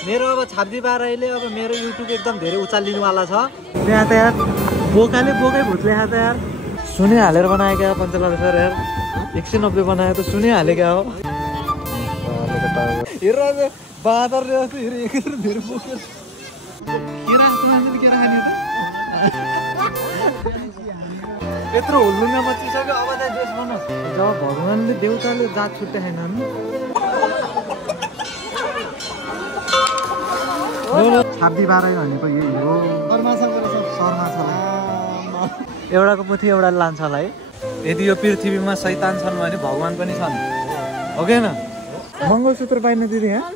मेरो अब 26/12 अब मेरो युट्युब एकदम धेरै उचालिनुवाला छ। त्यहाँ त यार बोकाले बोकै भुत्ले यहाँ त यार सुने हालेर बनायो क्या पञ्चलाल सर यार 190 बनायो त सुने हाले क्या हो। हेर बादर धेरै बोकेर केरा खाने त यत्रो हुल्लुङ्गा मचिसक्यो। अब चाहिँ देश बनोस् जब भगवान्ले देउताले जात छुट्याएनन् 26/12 भनेको यही हो। एउटाको पुथी एउटाले लान्छ होला है। यदि यो पृथ्वीमा शैतान छन् भने भगवान पनि छन् हो कि होइन? मङ्गलसूत्र पाइने दिदी यहाँ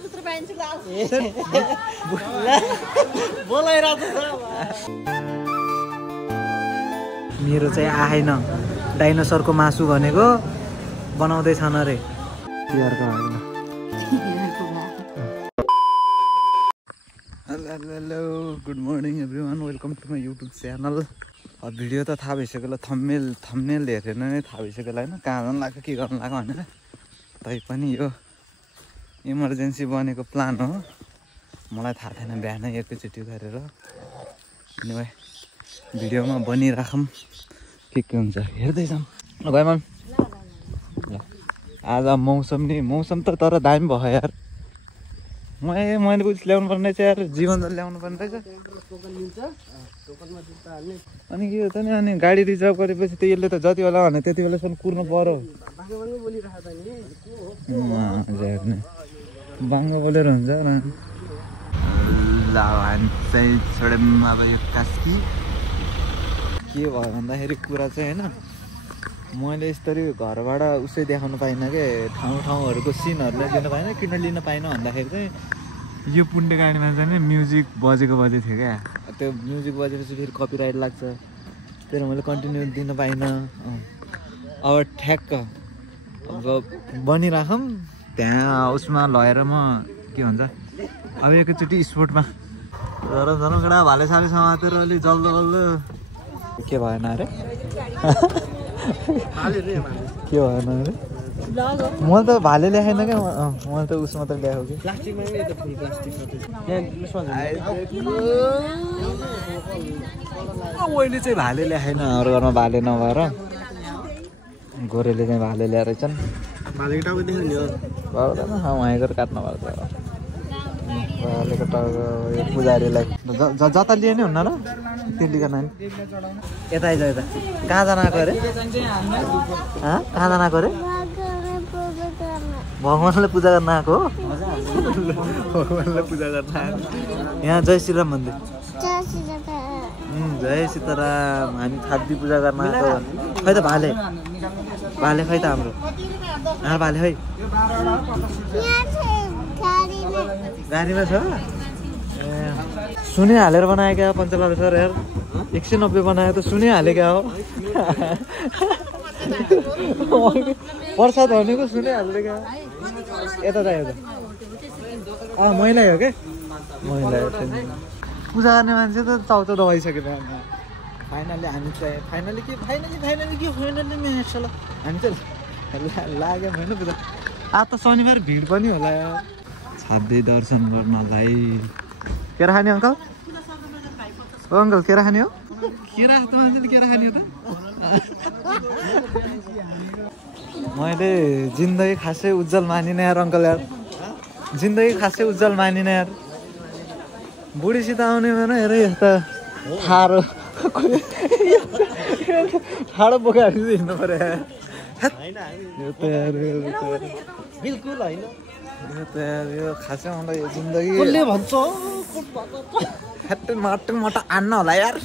मेरो चाहिँ आएन। डाइनोसरको मासु भनेको बनाउँदैछन् अरे तिहारको आएन। Hello good morning everyone, welcome to my YouTube channel. Video त थाहा भइसक्यो ल, थम्बनेल हेरेर नै थाहा भइसक्यो ल होइन, कहाँ जानु लाग्यो के गर्नु लाग्यो भनेर। तैपनि यो इमर्जेन्सी बनेको प्लान हो, मलाई थाहा थिएन बिहानै एकैचोटि गरेर। एनिवे भिडियोमा बनिराखौँ के हुन्छ हेर्दै जाऊँ ल भाइ मन। ल आज मौसम त तर दामी भयो यार। मैले उस ल्याउनु पर्ने रहेछ यार, जीवन जल ल्याउनु पर्ने रहेछ। अनि के हो त नि, अनि गाडी रिजर्भ गरेपछि त यसले त जति बेला भने त्यति बेलासम्म कुर्नु पर्यो। बाङ्गो बोलेर हुन्छ ल। हामी चाहिँ छोड्यौँ अब यो कास्की। के भयो भन्दाखेरि कुरा चाहिँ होइन, मैले यसरी घरबाट उसै देखाउनु पाइनँ कि ठाउँहरूको सिनहरू नै लिन पाइनँ। किन लिन पाइनँ भन्दाखेरि चाहिँ यो पुण्डे गाडीमा चाहिँ म्युजिक बजेको थियो क्या। त्यो म्युजिक बजेपछि फेरि कपिराइट लाग्छ, त्यही मैले कन्टिन्यू दिन पाइनँ। अब ठ्याक्क अब बनिराखौँ त्यहाँ उसमा लगेर म के भन्छ अब एकैचोटि स्पोर्टमा झरम केटा भाले साले समातेर अलिक जल्दो के भएन अरे के भएन अरे। मैले त भाले ल्याएन क्या, मैले त उसमा त ल्याएको कि मैले चाहिँ भाले ल्याएन। अरू घरमा भाले नभएर गोरेले चाहिँ भाले ल्याएर छन्। उहाँ गएर काट्नु पर्छ भालेको टाउको। यो पुजारीलाई जता लिए नि हुन्न र दिल्लीका नानी। यता आइज यता, कहाँ जान आएको अरे? कहाँ जान आएको अरे? भगवान्लाई पूजा गर्न आएको हो। भगवान्लाई पूजा गर्न आएको यहाँ जय श्रीराम मन्दिर। जय सीताराम। हामी थाप्दी पूजा गर्न आएको। खै त भाले खै त हाम्रो भाले खै गाडीमा छ। सुने हालेर बनायो क्या पञ्चलाल सर यार 190 बनायो त सुने हाले क्या हो। प्रसाद भनेको सुने हाल्दै क्या। यता चाहियो त मैला हो क्या, मैला पूजा गर्ने मान्छे त चाउचाउ दबाइसक्यो। फाइनली हामी चाहिँ फाइनली के मेस ल हामी चाहिँ लाग्यो होइन पूजा। आज त शनिबार भिड पनि होला यार छाब्दै दर्शन गर्नलाई। केरा खाने अङ्कल? हो अङ्कल केरा खाने हो? केरा त मान्छेले केरा खाने हो त। मैले जिन्दगी खासै उज्जवल मानिनँ यार अङ्कल यार, जिन्दगी खासै उज्जवल मानिनँ यार। बुढीसित आउने भने हेर यस्ता ठाडो बोकेर हिँड्नु पर्यो यार। बिल्कुल होइन यो खासै मलाई यो जिन्दगी भन्छ मट आन्न होला यार।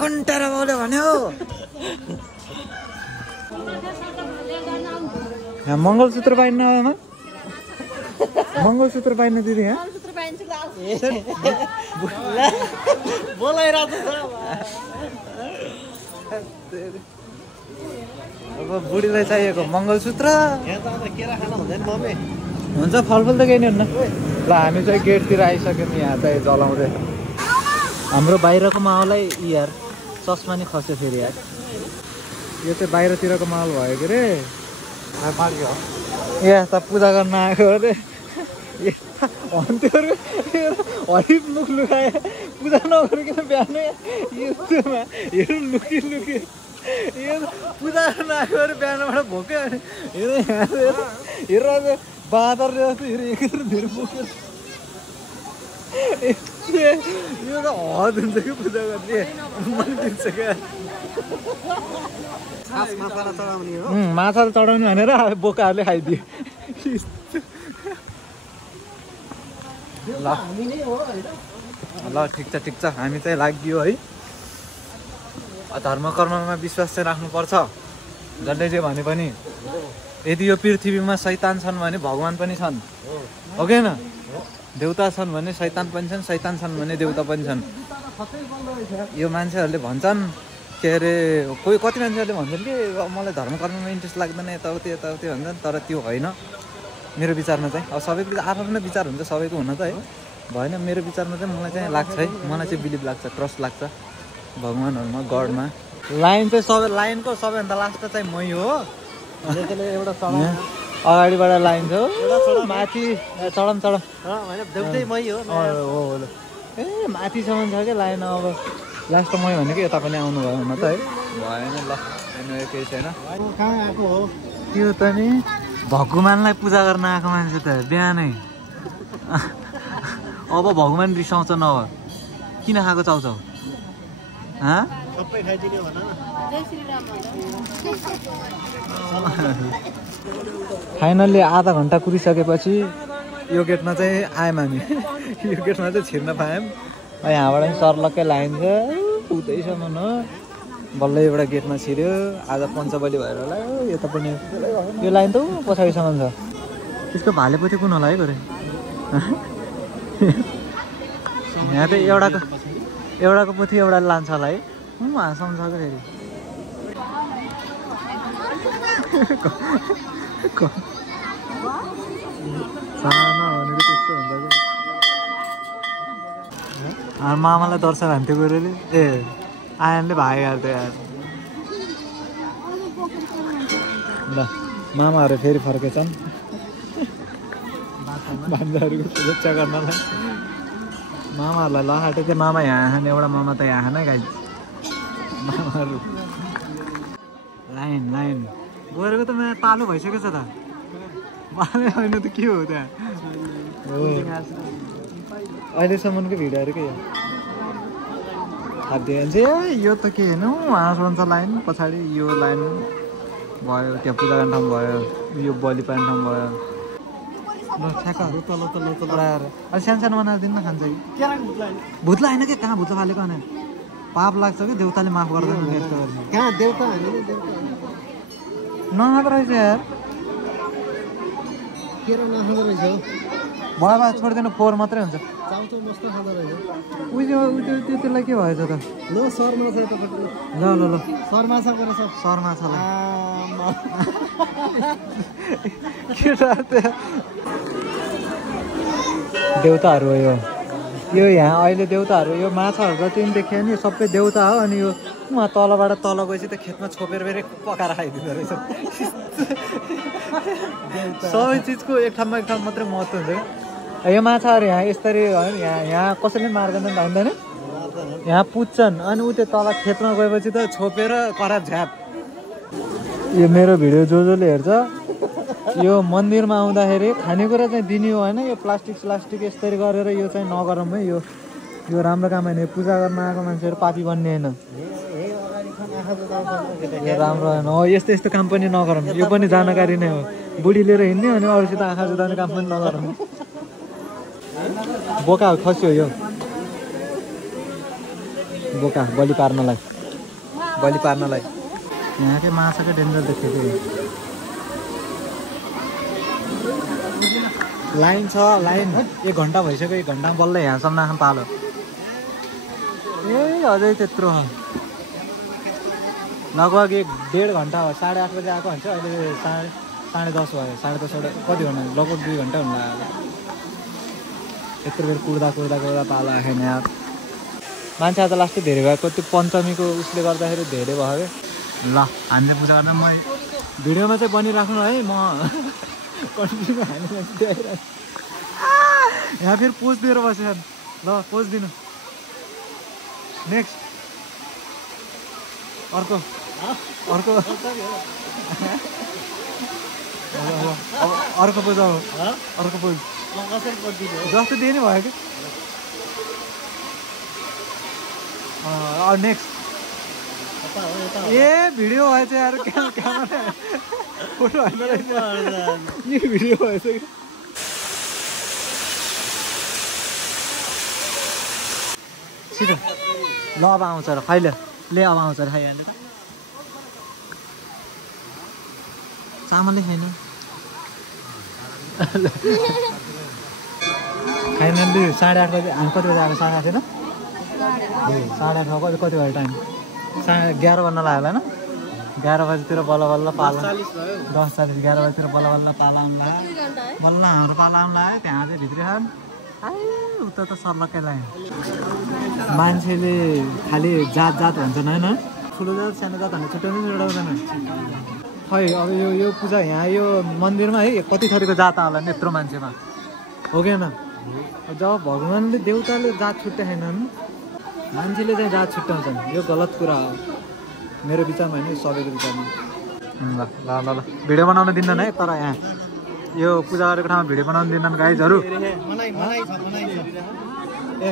कन्टेर बोल्यो भन्यो। यहाँ मङ्गलसूत्र पाइन्न आमा? मङ्गलसूत्र पाइन्न दिदी यहाँ? अब बुढीलाई चाहिएको मङ्गलसूत्र हुन्छ, फलफुल त केही नि हुन्न। ल हामी चाहिँ गेटतिर आइसक्यौँ। यहाँ चाहिँ जलाउँदै हाम्रो बाहिरको माहौलै यार चस्मा नि खस्यो फेरि यार। यो चाहिँ बाहिरतिरको माहौल भयो के अरे। यहाँ त पूजा गर्न आएको अरे हरिफ मुख लुकाए पूजा नगरिकन बिहानै यस्तोमा हेरौँ लुकी यो पूजा नगरेर बिहानबाट भोकै हेर बाँदरले जस्तो हेर धेरै बोकेर यो त हद हुन्छ कि पूजा गर्ने मन दिन्छ क्या माछा चढाउने भनेर बोकाहरूले खाइदियो ल ठिक छ हामी चाहिँ लाग्यो है धर्म कर्ममा विश्वास चाहिँ राख्नुपर्छ जसले जे भने पनि यदि यो पृथ्वीमा शैतान छन् भने भगवान पनि छन् हो कि होइन देउता छन् भने शैतान पनि छन् शैतान छन् भने देउता पनि छन् यो मान्छेहरूले भन्छन् के अरे कोही कति मान्छेहरूले भन्छन् कि मलाई धर्म कर्ममा इन्ट्रेस्ट लाग्दैन यताउति भन्छन् तर त्यो होइन मेरो विचारमा चाहिँ अब सबैको आफ्नो विचार हुन्छ सबैको हुन त है भएन मेरो विचारमा चाहिँ मलाई चाहिँ लाग्छ है मलाई चाहिँ बिलिभ लाग्छ ट्रस्ट लाग्छ भगवानहरूमा गडमा लाइन चाहिँ लाइनको सबैभन्दा लास्ट चाहिँ मै हो एउटा अगाडिबाट लाइन छ माथि चढम ए माथिसम्म छ क्या लाइन अब लास्ट मै भनेको यता पनि आउनु भयो हुन त है भएन ल केही छैन त्यो त नि भगवानलाई पूजा गर्न आएको मान्छे त बिहानै अब भगवान रिसाउँछन् अब किन खाएको चाउचाउ फाइनल्ली आधा घन्टा कुरिसकेपछि यो गेटमा चाहिँ आयौँ हामी यो गेटमा चाहिँ छिर्न पायौँ यहाँबाट पनि सर्लक्कै लाइन छ उतैसम्म हो बल्ल एउटा गेटमा छिर्यो आज पञ्चबली भएर होला यता पनि यो लाइन त पछाडिसम्म छ त्यसको भालेपोते कुन होला है गरे यहाँ त एउटाको पोथी एउटाले लान्छ होला है उहाँसम्म छ क्या फेरि सानो भनेको त्यस्तो हुन्छ क्या मामालाई दर्शन हान्थ्यो गोरेले ए आयनले भागिहाल्थ्यो यार ल मामाहरू फेरि फर्केछन् भान्जाहरूको सुरक्षा गर्नलाई मामाहरूलाई लहाटे थियो मामा यहाँ खाने एउटा मामा त यहाँ खाने गाई मामाहरू लाइन गएको त मेरो तालु भइसकेको छ त मलाई होइन त के हो त्यहाँ हो अहिलेसम्मको भिडियोहरू के खाद्य यो त के हेर्नु उहाँसम्म छ लाइन पछाडि यो लाइन भयो त्यहाँ पूजा गर्ने ठाउँ भयो यो बलि पार्ने ठाउँ भयो ल ठ्याक्क पढाएर अलि सानो बनाएर दिनु न खान्छ कि भुत्ला होइन कि कहाँ भुत्ला फालेको होइन पाप लाग्छ कि देउताले माफ गर्दैन कहाँ देउता नखाँदो रहेछ यार भयो छोडिदिनु फोहोर मात्रै हुन्छ उयो त्यसलाई के भएछ त ल देउताहरू हो यो यहाँ अहिले देउताहरू यो माछाहरू जति पनि देखियो नि सबै देउता हो अनि यो उहाँ तलबाट तल गएपछि त खेतमा छोपेर फेरि पकाएर खाइदिँदो रहेछ सबै चिजको एक ठाउँमा मात्रै महत्त्व हुन्छ क्या यो माछाहरू यहाँ यसरी यहाँ कसैले मार्दैन नि भन्दैन यहाँ पुज्छन् अनि ऊ त्यो तल खेतमा गएपछि त छोपेर कराप झ्याप यो मेरो भिडियो जसले हेर्छ यो मन्दिरमा आउँदाखेरि खानेकुरा चाहिँ दिने हो होइन यो प्लास्टिक यसरी गरेर यो चाहिँ नगरौँ है यो राम्रो काम होइन पूजा गर्न आएको मान्छेहरू पापी बन्ने होइन यो राम्रो होइन हो यस्तो काम पनि नगरौँ यो पनि जानकारी नै हो बुढी लिएर हिँड्ने अनि अरूसित आँखा जुदाउने काम पनि नगरौँ बोका खस्यो यो बोका बलि पार्नलाई यहाँकै माछाकै डेन्जर देखेको लाइन छ लाइन 1 घन्टा भइसक्यो 1 घन्टामा बल्ल यहाँसम्म आँखा पालो ए अझै त्यत्रो लगभग 1.5 घन्टा हो 8:30 बजे आएको हुन्छ अहिले 10:30 भयो 10:30 कति गर्नु लगभग 2 घन्टा हुन लाग्यो यत्रो बेर कुर्दा पालो आएन यार मान्छे आज लास्टै धेरै भएको त्यो पञ्चमीको उसले गर्दाखेरि धेरै भयो ल हामीले पूजा गर्दा म भिडियोमा चाहिँ बनिराख्नु है म कन्टिन्यू यहाँ फेरि पोज दिएर बस्यो ल पोज दिनु नेक्स्ट अर्को अर्को अर्को पोज अब अर्को पोज जस्तो दिए नि भयो कि नेक्स्ट ए भिडियो भएछ यार क्यामेरा फोटो होइन रहेछ यो भिडियो भएछ कि छिटो ल अब आउँछ र खै ले अब आउँछ र खै यहाँले चामलै छैन खाइन 8:30 बजे हामी कति बजी आएको 8:30 होइन 8:30 कति भयो टाइम 11 बज्न लाग्यो होइन 11 बजीतिर बल्ल बल्ल पाला 10:40 11 बजीतिर बल्ल बल्ल पाला आउनु लाग्यो बल्ल हाम्रो पाला आउनु लाग्यो त्यहाँ चाहिँ भित्री खान उता त सर्लक्कै लाग्यो मान्छेले खालि जात जात भन्छन् होइन ठुलो जात सानो जात भन्ने छुट्याउनु छुट्याउँदैन खै अब यो पूजा यहाँ यो मन्दिरमा है कति थरीको जात होला नि यत्रो मान्छेमा हो कि होइन जब भगवान्ले देउताले जात छुट्याएनन् मान्छेले चाहिँ जात छुट्याउँछन् यो गलत कुरा हो मेरो विचारमा होइन सबैको विचारमा ल ल ल ल भिडियो बनाउन दिँदैन है तर यहाँ यो पूजा गरेको ठाउँमा भिडियो बनाउन दिँदैन गाइजहरू ए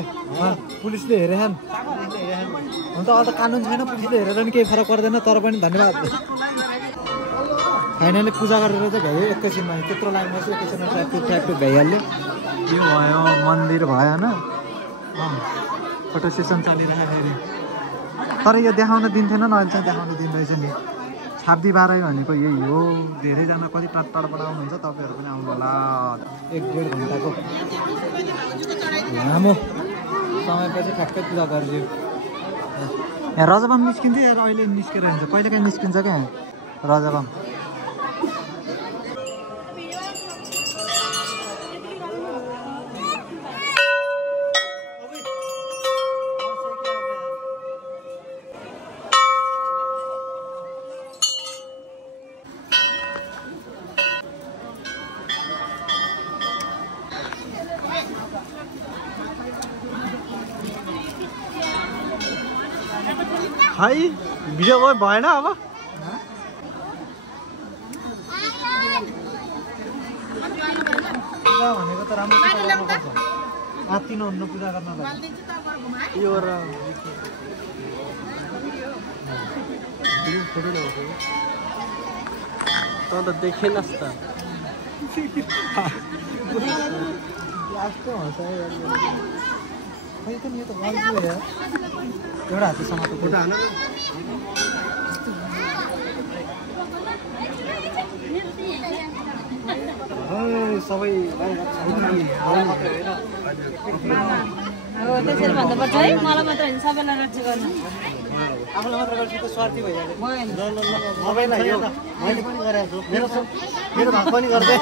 पुलिसले हेरेछन् हुन त अब त कानुन छैन पुलिसले हेरेर नि केही फरक पर्दैन तर पनि धन्यवाद फाइनली पूजा गरेर चाहिँ भ्यायो एकैछिनमा त्यत्रो लाइनमा चाहिँ एकैछिनमा ट्राफिक भइहाल्यो यो भयो मन्दिर भयो होइन फोटो सेसन चलिरहेको फेरि तर यो देखाउन दिन्थेन नि अहिले चाहिँ देखाउन दिँदैछ नि छाप्दी बाह्रै भनेको यही हो धेरैजना कति टाढबाट आउनुहुन्छ तपाईँहरू पनि आउनु होला 1-1.5 घन्टाको लामो समयपछि ठ्याक्कै पूजा गरिदियो यहाँ रजबाम निस्किन्छ या अहिले निस्केर हुन्छ कहिले काहीँ निस्किन्छ क्या यहाँ रजबाम भाइ भिडियो भएन अब पूजा भनेको त राम्रो गर्नुपर्छ आत्ति नहुन्न पूजा गर्नलाई यो र त देखेनस् त खै त यो त गल्ती हो एउटा हातले समातो फोटो हाल्नु सबै त्यसरी भन्नुपर्छ है मलाई मात्र होइन सबैलाई रक्षा गर्नु आफूलाई मात्र गर्छु त स्वार्थी भइहाल्यो सबैलाई यो मैले पनि गरेको छु मेरो भाग पनि गर्दै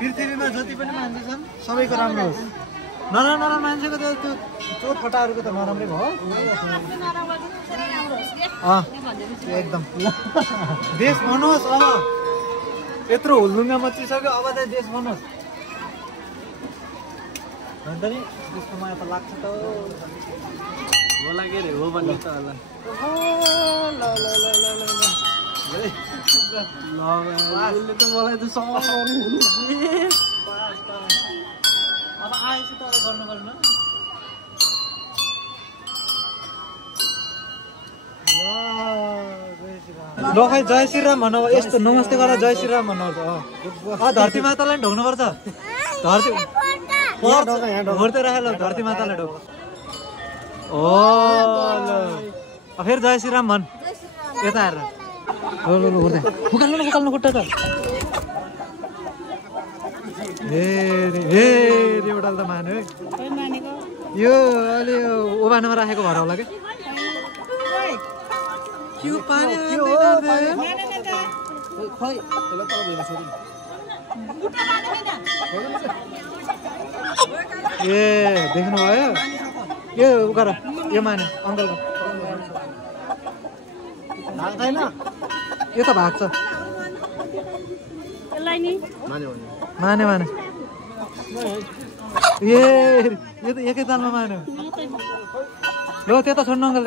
पृथ्वीमा जति पनि मान्छे छन् सबैको राम्रो होस् नराम्रो मान्छेको त त्यो चोट फटाहरूको त नराम्रै भयो एकदम देश बनोस् अब यत्रो हुलुङ्गा मचिसक्यो अब चाहिँ देश बनोस् अन्त नि त्यसको माया त लाग्छ त होला के रे हो भन्ने त होला ल त मलाई त अब आएपछि त गर्नु गर्नु ल खै जय श्रीराम भन्नु यस्तो नमस्ते गरेर जय श्रीराम भन्नुपर्छ धरती मातालाई पनि ढोग्नुपर्छ धरती घोर्दै राखेर धरती मातालाई ढोग ओ ल फेरि जय श्रीराम भन् यता हेरेर ल घोर्दै फुकाल्नु खुट्टा त एउटा त मान्यो है यो अलि ओबानोमा राखेको भएर होला ए देख्नुभयो यो गर यो मान्यो अङ्कलको भाग्दैन यो त भाग्छ माने यो त एकै तालमा मान्यो ल त्यता छोड्नु अङ्कल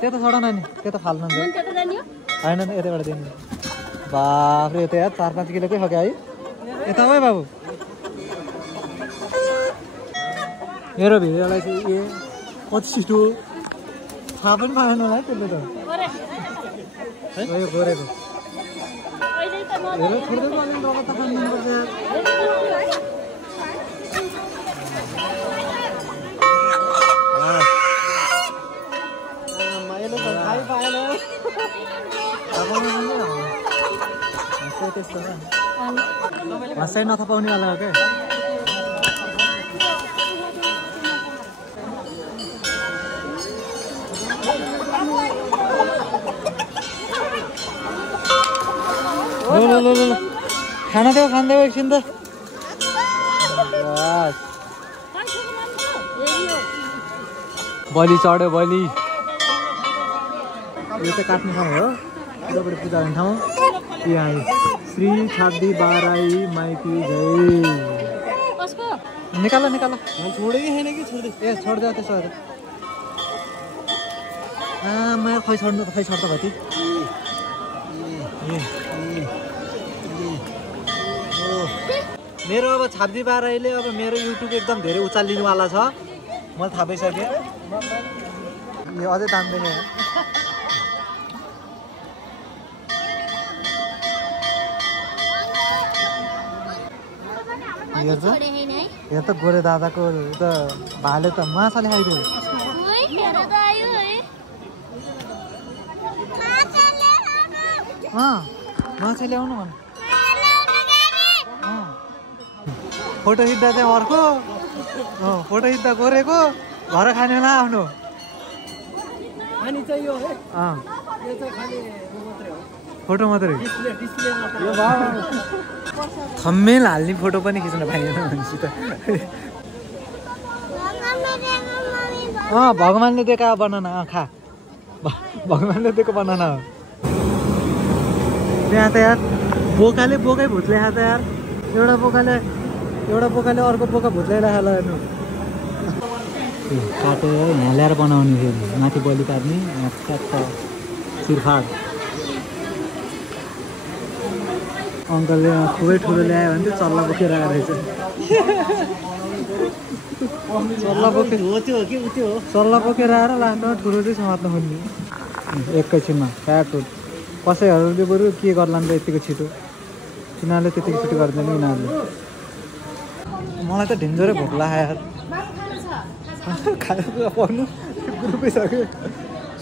त्यता छोड न नि त्यता फाल्नु होइन नि यताबाट दिनु बाफ्रे यो त यार 4-5 किलोकै खग्यो है यता हो बाबु मेरो भिडियोलाई चाहिँ ए कति छिटो थाहा पनि पाएन होला है त्यसले त यो गोरेको हेर छोड्दै पर्ने रगत त खानुपर्छ हँसाइ नथपाउनेवाला हो क्या ल खाना देऊ एकछिन त बलि चढ्यो बलि यो चाहिँ काट्ने ठाउँ हो पूजापट्टि पूजा गर्ने ठाउँ यहाँ श्री छाब्दी बाराई माइती जय निकाल छोडेकै छैन कि छोड्दै ए छोड्दै त्यसो भए मैले खै छोड्नु त खै छोड्दा भयो मेरो अब छाब्दी बाराईले अब मेरो युट्युब एकदम धेरै उचालिनुवाला छ मैले थाहा पाइसकेँ यो अझै तान्दैन हेर त गोरे दादाको त भाले त माछाले खाइदियो माछा ल्याउनु भन फोटो खिच्दा चाहिँ अर्को फोटो खिच्दा गोरेको घर खाने बेला आफ्नो फोटो मात्रै थम्मेल हाल्ने फोटो पनि खिच्न पाइएन भनेपछि त भगवान्ले दिएको बनाना खा भगवान्ले दिएको बनाना त्यहाँ त यार बोकाले बोकै भुत्ले खा त यार एउटा बोकाले अर्को बोका भुत्लै राखेर हेर्नु काटेर यहाँ ल्याएर बनाउने फेरि माथि बलि पार्ने सिरफाड अङ्कलले खुबै ठुलो ल्यायो भने चाहिँ चल्ला बोकेर आएर रहेछ चल्ला बोकेर आएर लास्टमा ठुलो चाहिँ समात्न खोज्ने एकैछिनमा फ्याटुट कसैहरूले बरु के गर्ला नि त यतिको छिटो तिनीहरूले त्यतिको छिटो गर्दैन यिनीहरूले मलाई त ढिन्जोरै भोक लाग्यो खाएर पर्नु ग्रुपै सक्यो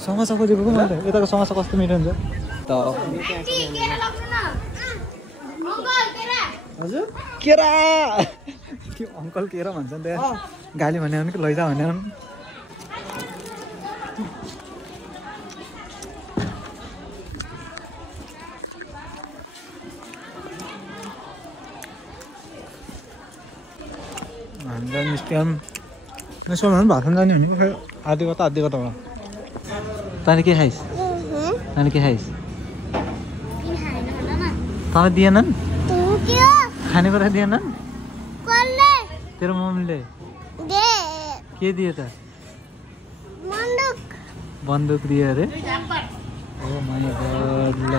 समोसा खोजेको पो मैले यताको समोसा कस्तो मिठो हुन्छ त हजुर केरा के अङ्कल केरा भन्छ नि त गाली भन्यो भने कि लैजा भन्यो भने हामीलाई निस्क्यौँ यसो भने भात खान जाने भनेको खै आधी कता होला तैँले के खाइस् तँ दिएनन् खानेकुरा दिएनन् तेरो मम्मीले के दियो त बन्दुक दियो अरे ओ माय गॉड ल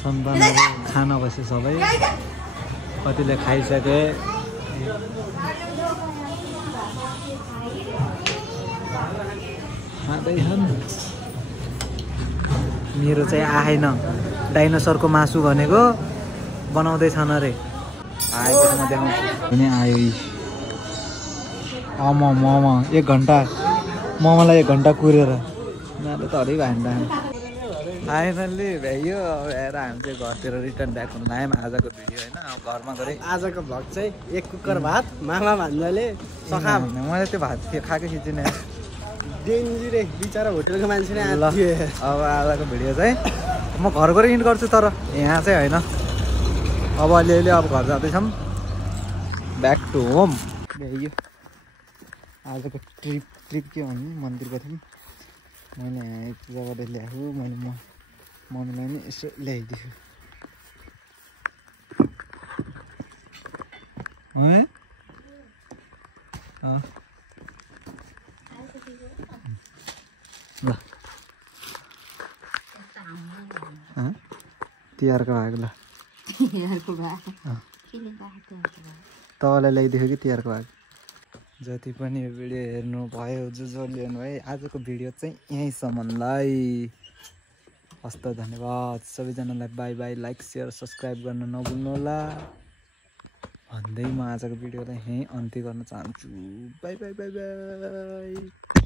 सन्तानहरू खान बस्यो सबै कतिले खाइसके मेरो चाहिँ आएन डाइनोसरको मासु भनेको बनाउँदैछन् अरे आएको म देखाउँछु भने आयो मोमो 1 घन्टा मोमोलाई 1 घन्टा कुरेर उनीहरूले त हरेक भान्डा फाइनल्ली भ्याइयो हेर हामी चाहिँ घरतिर रिटर्न ब्याक हुन लाग्यौँ आजको भिडियो होइन अब घरमा गएँ आजको भ्लग चाहिँ 1 कुकर भात मामा भान्जाले सखा मैले त्यो भात खाएको खिचिनँ डेन्जरे बिचरा होटलको मान्छे नै ल अब आजको भिडियो चाहिँ म घर गएर इन्ड गर्छु तर यहाँ चाहिँ होइन अब अलिअलि अब घर जाँदैछौँ ब्याक टु होम भ्याइयो आजको ट्रिप के भन्नु मन्दिर गथ्यौँ मैले यहाँ पूजा गरेर ल्याएको मैले मम्मीलाई नि यसो ल्याइदिएको ल तिहारको भाग ल तपाईँलाई ल्याइदियो कि तिहारको भाग जति पनि यो भिडियो हेर्नु भयो जसले हेर्नु है आजको भिडियो चाहिँ यहीँसम्मलाई हस्त धन्यवाद सबैजनालाई by by like share subscribe गर्न नभुल्नु होला भन्दै म आजको भिडियोलाई यहीँ अन्त्य गर्न चाहन्छु बाई बाई बाई बाई